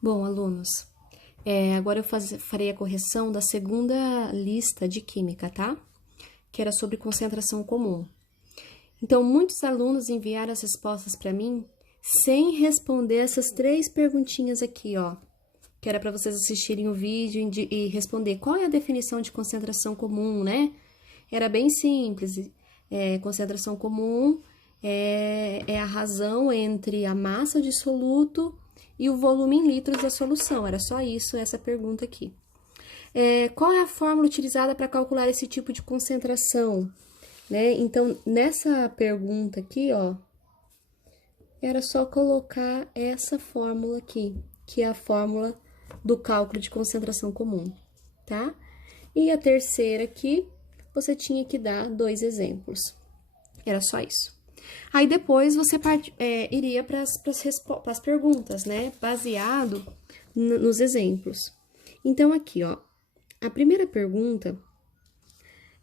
Bom, alunos, agora eu farei a correção da segunda lista de química, tá? Que era sobre concentração comum. Então, muitos alunos enviaram as respostas para mim sem responder essas três perguntinhas aqui, ó. Que era para vocês assistirem o vídeo e responder qual é a definição de concentração comum, né? Era bem simples. Concentração comum é a razão entre a massa de soluto e o volume em litros da solução. Era só isso, essa pergunta aqui. Qual é a fórmula utilizada para calcular esse tipo de concentração? Né? Então, nessa pergunta aqui, ó, era só colocar essa fórmula aqui, que é a fórmula do cálculo de concentração comum, tá? E a terceira aqui, você tinha que dar 2 exemplos. Era só isso. Aí depois você iria para as perguntas, né? Baseado nos exemplos. Então, aqui, ó, a primeira pergunta,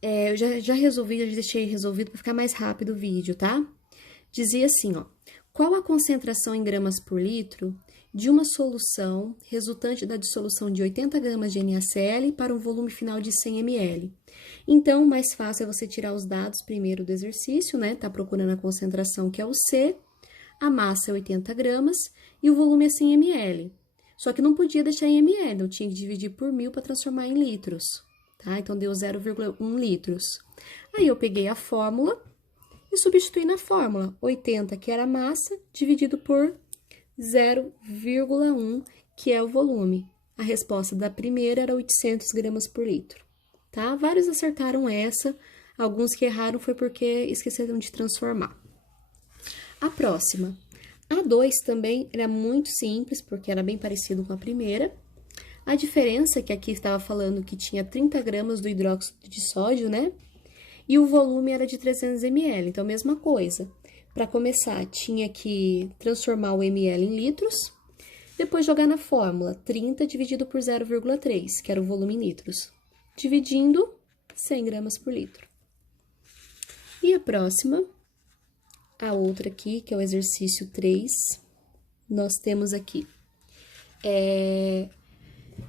eu já deixei resolvido para ficar mais rápido o vídeo, tá? Dizia assim, ó, qual a concentração em gramas por litro de uma solução resultante da dissolução de 80 gramas de NaCl para um volume final de 100 ml? Então, o mais fácil é você tirar os dados primeiro do exercício, né? Tá procurando a concentração, que é o C, a massa é 80 gramas e o volume é 100 ml. Só que não podia deixar em ml, eu tinha que dividir por 1000 para transformar em litros, tá? Então, deu 0,1 litros. Aí, eu peguei a fórmula e substituí na fórmula 80, que era a massa, dividido por 0,1, que é o volume. A resposta da primeira era 800 gramas por litro, tá? Vários acertaram essa, alguns que erraram foi porque esqueceram de transformar. A próxima. A 2 também era muito simples, porque era bem parecido com a primeira. A diferença é que aqui estava falando que tinha 30 gramas do hidróxido de sódio, né? E o volume era de 300 ml, então, mesma coisa. Para começar, tinha que transformar o ml em litros, depois jogar na fórmula 30 dividido por 0,3, que era o volume em litros, dividindo 100 gramas por litro. E a próxima, a outra aqui, que é o exercício 3, nós temos aqui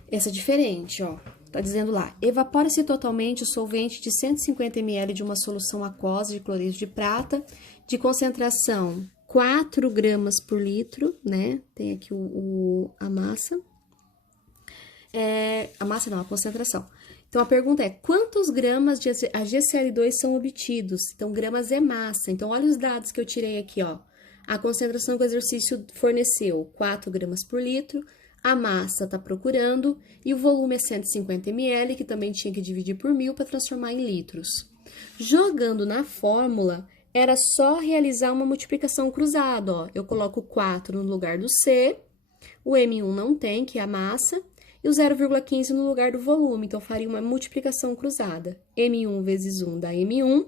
essa diferente, ó. Tá dizendo lá, evapora-se totalmente o solvente de 150 ml de uma solução aquosa de cloreto de prata, de concentração 4 gramas por litro, né? Tem aqui a massa. A massa não, a concentração. Então, a pergunta é, quantos gramas de AgCl2 são obtidos? Então, gramas é massa. Então, olha os dados que eu tirei aqui, ó. A concentração que o exercício forneceu, 4 gramas por litro. A massa tá procurando e o volume é 150 ml, que também tinha que dividir por 1000 para transformar em litros. Jogando na fórmula, era só realizar uma multiplicação cruzada, ó. Eu coloco 4 no lugar do C, o M1 não tem, que é a massa, e o 0,15 no lugar do volume. Então, faria uma multiplicação cruzada. M1 vezes 1 dá M1,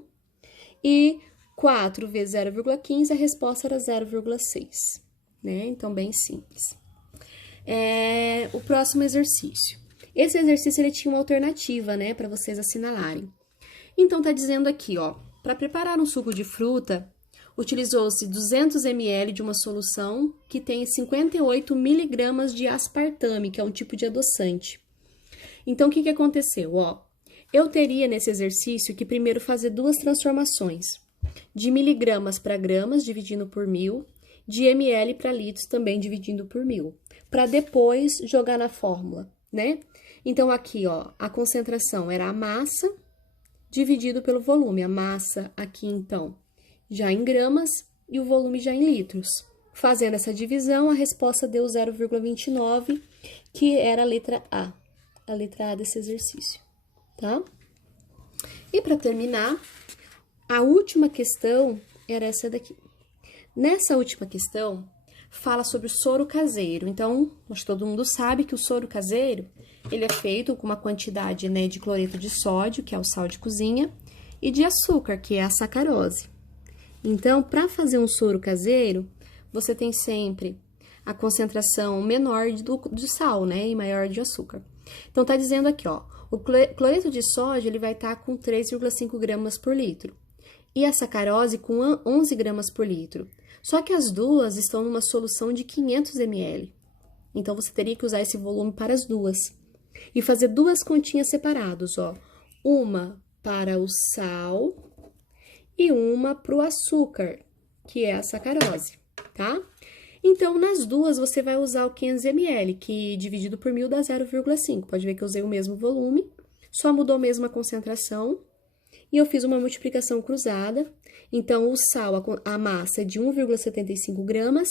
e 4 vezes 0,15, a resposta era 0,6, né? Então, bem simples. O próximo exercício. Esse exercício, ele tinha uma alternativa, né, para vocês assinalarem. Então, tá dizendo aqui, ó, para preparar um suco de fruta, utilizou-se 200 ml de uma solução que tem 58 miligramas de aspartame, que é um tipo de adoçante. Então, o que aconteceu, ó? Eu teria nesse exercício que primeiro fazer duas transformações, de miligramas para gramas, dividindo por 1000, de ml para litros, também dividindo por 1000, para depois jogar na fórmula, né? Então, aqui, ó, a concentração era a massa dividido pelo volume. A massa aqui, então, já em gramas e o volume já em litros. Fazendo essa divisão, a resposta deu 0,29, que era a letra A desse exercício, tá? E para terminar, a última questão era essa daqui. Nessa última questão, fala sobre o soro caseiro. Então, acho que todo mundo sabe que o soro caseiro, ele é feito com uma quantidade, né, de cloreto de sódio, que é o sal de cozinha, e de açúcar, que é a sacarose. Então, para fazer um soro caseiro, você tem sempre a concentração menor de sal, né, e maior de açúcar. Então, tá dizendo aqui, ó, o cloreto de sódio, ele vai estar com 3,5 gramas por litro. E a sacarose com 11 gramas por litro. Só que as duas estão numa solução de 500 ml. Então, você teria que usar esse volume para as duas. E fazer duas continhas separadas, ó. Uma para o sal e uma para o açúcar, que é a sacarose, tá? Então, nas duas, você vai usar o 500 ml, que dividido por 1.000 dá 0,5. Pode ver que eu usei o mesmo volume, só mudou mesmo a concentração. E eu fiz uma multiplicação cruzada. Então, o sal, a massa é de 1,75 gramas.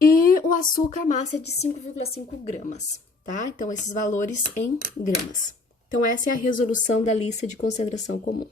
E o açúcar, a massa é de 5,5 gramas, tá? Então, esses valores em gramas. Então, essa é a resolução da lista de concentração comum.